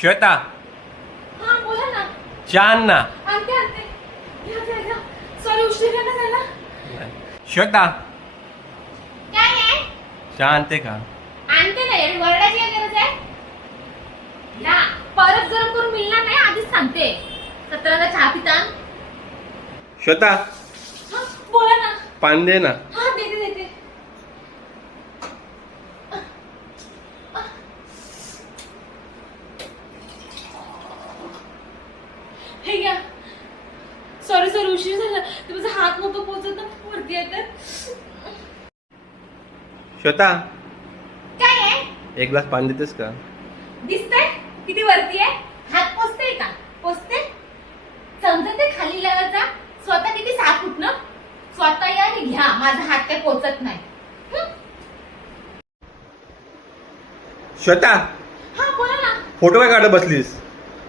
श्वेता, हा बोला ना. चान ना. आणते आणते. घ्या. सॉरी उशीर झाला झाला. श्वेता, काय आहे? चहा आणते का? आणते ना. एवढी वरडायची काय गरज आहे? ना परत गरम करून मिळणार नाही आधीच सांगते. सत्राला चहा पिता. श्वेता, हा बोला ना. पाणी दे ना. हा देते. हे घ्या. सॉरी उशीर झाला. ते माझा हात नव्हता पोहोचत ना वरती आहे तर. श्वेता, काय आहे? एक ग्लास पाणी देतेस का? दिसतंय किती वरती आहे? हात पोचते का? पोचते? समजते खाली लावायचा. स्वतः किती 6 फूट ना. स्वतः या आणि घ्या. माझा हात काय पोचत नाही. श्वेता, हा बोला ना. फोटो काय काढत बसलीस?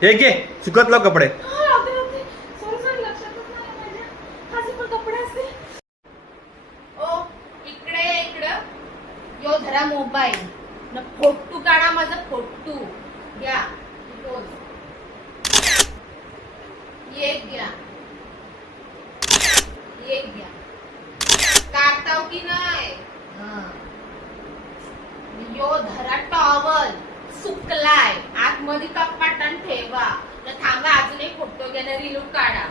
हे घे, सुकत लाव कपडे. हा लावते. सॉरी लक्षातच नाही माझ्या. माझे पण कपडे असते. ओ इकडं. यो धरा मोबाईल. न फोटो काढा माझा फोटो. घ्या. पोज. एक घ्या. काढताव की नाही? यो धरा टॉवल. सुकलाय. आतमध्ये कपाटात ठेवा. न थांबा अजून एक फोटो घ्या. रील काढा.